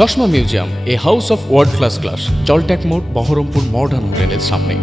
চশমা museum, a house of world class, জলট্যাক মোড়, বহরমপুর মডার্ন হোটেলের সামনে।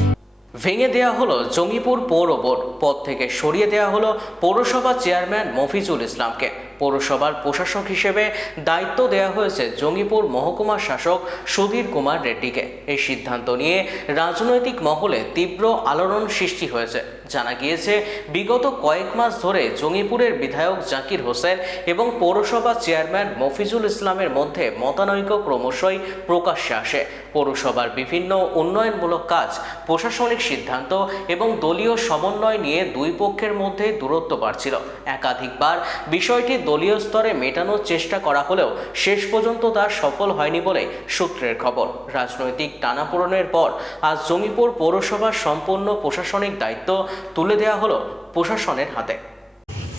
ভেঙে দেয়া হলো জঙ্গিপুর পৌর বোর্ড, পদ থেকে সরিয়ে দেয়া হলো পৌরসভা চেয়ারম্যান মফিজুল ইসলামকে। পৌরসভার প্রশাসক হিসেবে দায়িত্ব দেওয়া হয়েছে জঙ্গিপুর মহকুমা শাসক সুধীর কুমার রেড্ডিকে। এই সিদ্ধান্ত নিয়ে রাজনৈতিক মহলে তীব্র আলোড়ন সৃষ্টি হয়েছে। জানা গিয়েছে, বিগত কয়েক মাস ধরে জঙ্গিপুরের বিধায়ক জাকির হোসেন এবং পৌরসভা চেয়ারম্যান মফিজুল ইসলামের মধ্যে মতানৈক্য ক্রমশই প্রকাশ্যে আসে। পৌরসভার বিভিন্ন উন্নয়নমূলক কাজ, প্রশাসনিক সিদ্ধান্ত এবং দলীয় সমন্বয় নিয়ে দুই পক্ষের মধ্যে দূরত্ব বাড়ছিল। একাধিকবার বিষয়টি দলীয় স্তরে মেটানোর চেষ্টা করা হলেও শেষ পর্যন্ত তা সফল হয়নি বলে সূত্রের খবর। রাজনৈতিক টানাপোড়েনের পর আজ জঙ্গিপুর পৌরসভার সম্পূর্ণ প্রশাসনিক দায়িত্ব তুলে দেওয়া হলো প্রশাসনের হাতে।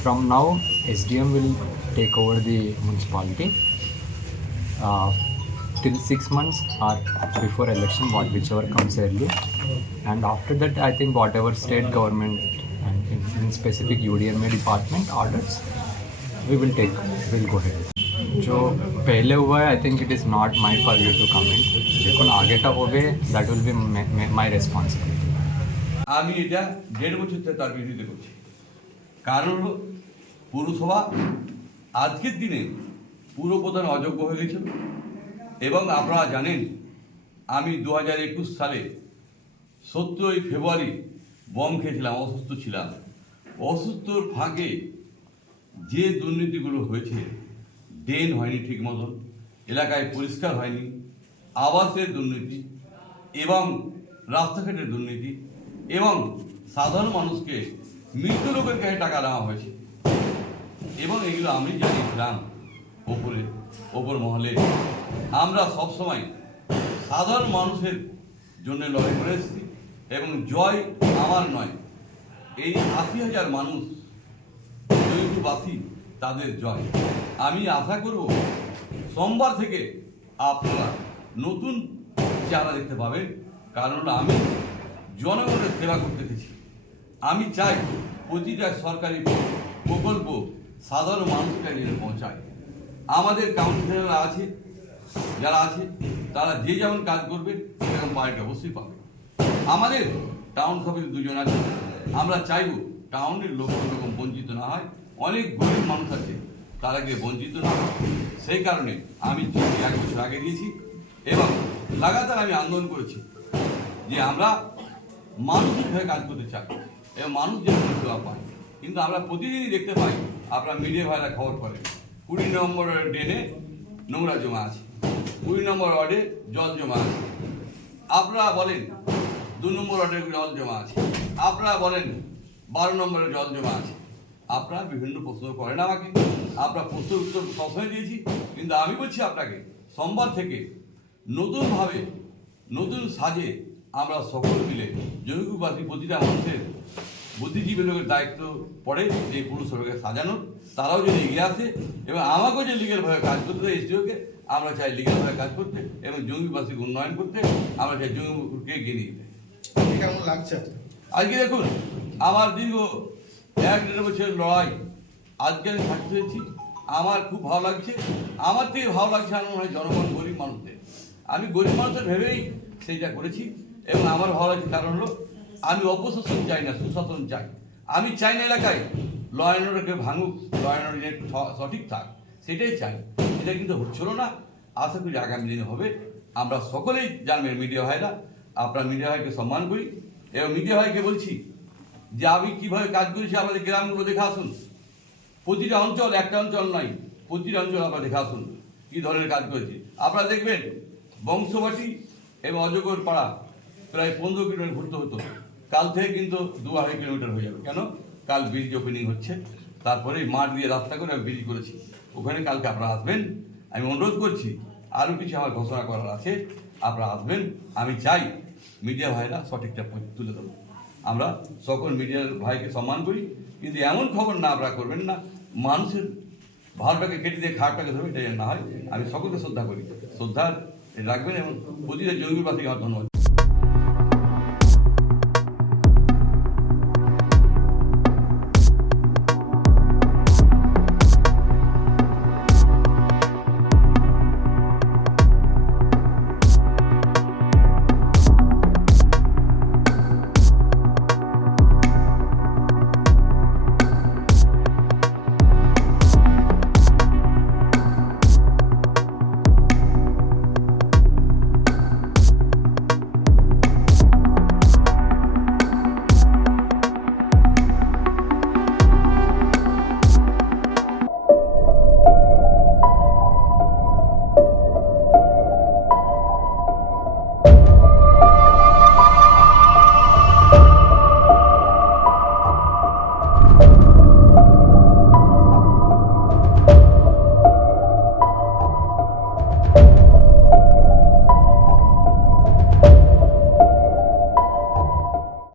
From now, SDM will take over the municipality till 6 months or before election, whichever comes early. And after that, I think whatever state government and in specific UDMA department orders, we will go ahead. जो पहले हुआ है, I think it is not my purview to comment. যেখন আগেটা হবে, that will be my responsibility. আমি এটা 1.5 বছর থেকে তার বিরোধিতা করছি। কারণ হলো পৌরসভা আজকের দিনে পুরপ্রধান অযোগ্য হয়ে গেছিল এবং আপনারা জানেন আমি 2021 সালে 17 ফেব্রুয়ারি বম খেয়েছিলাম, অসুস্থ ছিলাম। অসুস্থর ফাঁকে যে দুর্নীতিগুলো হয়েছে, ড্রেন হয়নি ঠিক মতন, এলাকায় পরিষ্কার হয়নি, আবাসের দুর্নীতি এবং রাস্তাঘাটের দুর্নীতি এবং সাধারণ মানুষকে মৃত লোকের কাছে টাকা দেওয়া হয়েছে এবং এগুলো আমি জানিয়েছিলাম ওপর মহলে। আমরা সবসময় সাধারণ মানুষের জন্য লড়াই করে এসেছি এবং জয় আমার নয়, এই 80,000 মানুষ জয়পুরবাসী তাদের জয়। আমি আশা করব সোমবার থেকে আপনারা নতুন চেহারা দেখতে পাবেন। কারণ আমি জনগণের সেবা করতে এসেছি। আমি চাই প্রতিটা সরকারি প্রকল্প সাধারণ মানুষের কাছে পৌঁছায়। আমাদের কাউন্সিলররা আছে, যারা আছে তারা যে যেমন কাজ করবে সেরকম পার্টি অবশ্যই পাবে। আমাদের টাউন সভাপতি 2 জন আছে, আমরা চাইব টাউনের লোক রকম বঞ্চিত না হয়। অনেক গরিব মানুষ আছে, তারা গিয়ে বঞ্চিত না হয়। সেই কারণে আমি 1 বছর আগে দিয়েছি এবং লাগাতার আমি আন্দোলন করেছি যে আমরা মানুষের হয়ে কাজ করতে চাই এবং মানুষ যেন সেবা পায়। কিন্তু আমরা প্রতিদিনই দেখতে পাই, আপনারা মিডিয়া ভাইরা খবর করেন 20 নম্বর ড্রেনে নোংরা জমা আছে, 20 নম্বর ওয়ার্ডে জল জমা আছে। আপনারা বলেন 2 নম্বর ওয়ার্ডে জল জমা আছে, আপনারা বলেন 12 নম্বরে জল জমা আছে। আপনারা বিভিন্ন প্রশ্ন করেন আমাকে, আপনারা প্রশ্নের উত্তর সবসময় দিয়েছি। কিন্তু আমি বলছি আপনাকে, সোমবার থেকে নতুনভাবে নতুন সাজে আমরা সকল মিলে জঙ্গিপুরবাসী প্রতিটা মানুষের বুদ্ধিজীবী লোকের দায়িত্ব পড়ে যে পুরসভাকে সাজানো, তারাও যদি এগিয়ে আসে এবং আমাকেও যে লিগেলভাবে কাজ করতে হয়, এসডিওকে আমরা চাই লিগেলভাবে কাজ করতে এবং জঙ্গিবাসীকে উন্নয়ন করতে। আমরা চাই জঙ্গিপুরকে এগিয়ে নিয়ে যেতে। কেমন লাগছে আজকে দেখুন, আমার দীর্ঘ 1-1.5 বছরের লড়াই আজকে আমি সাক্ষী হয়েছি। আমার খুব ভালো লাগছে। আমার থেকে ভালো লাগছে আমার মনে হয় জনগণ, গরিব মানুষদের। আমি গরিব মানুষের ভেবেই সেইটা করেছি এবং আমার ভালো লাগছে। কারণ হলো আমি অপশাসন চাই না, সুশাসন চাই। আমি চাই না এলাকায় ল অ্যান্ড অর্ডারকে ভাঙুক, ল অ্যান্ড অর্ডার সঠিক থাক, সেটাই চাই। এটা কিন্তু হচ্ছিল না। আশা করি আগামী দিনে হবে। আমরা সকলেই জানবেন মিডিয়া ভাইরা, আপনারা মিডিয়া ভাইকে সম্মান করি এবং মিডিয়া ভাইকে বলছি যে আমি কীভাবে কাজ করেছি আমাদের গ্রামগুলো দেখে আসুন। প্রতিটা অঞ্চল, একটা অঞ্চল নয়, প্রতিটা অঞ্চল আপনারা দেখে আসুন কী ধরনের কাজ করেছি। আপনারা দেখবেন বংশবাটি এবং অজগর পাড়া প্রায় 15 কিলোমিটার ঘুরতে হতো, কাল থেকে কিন্তু 2-2.5 কিলোমিটার হয়ে যাবে। কেন? কাল ব্রিজ ওপেনিং হচ্ছে, তারপরে মাঠ দিয়ে রাস্তা করে আমি ব্রিজ করেছি। ওখানে কালকে আপনারা আসবেন। আমি অনুরোধ করছি, আরও কিছু আমার ঘোষণা করার আছে, আপনারা আসবেন। আমি চাই মিডিয়া ভাইরা সঠিকটা তুলে দেবো। আমরা সকল মিডিয়ার ভাইকে সম্মান করি, কিন্তু এমন খবর না আপনারা করবেন না মানুষের ভালটাকে কেটে দিয়ে খাটটাকে ধরবে, এটা না হয়। আমি সকলকে শ্রদ্ধা করি, শ্রদ্ধা রাখবেন এবং প্রতিটা জঙ্গিবাসীকে আমার ধন্যবাদ।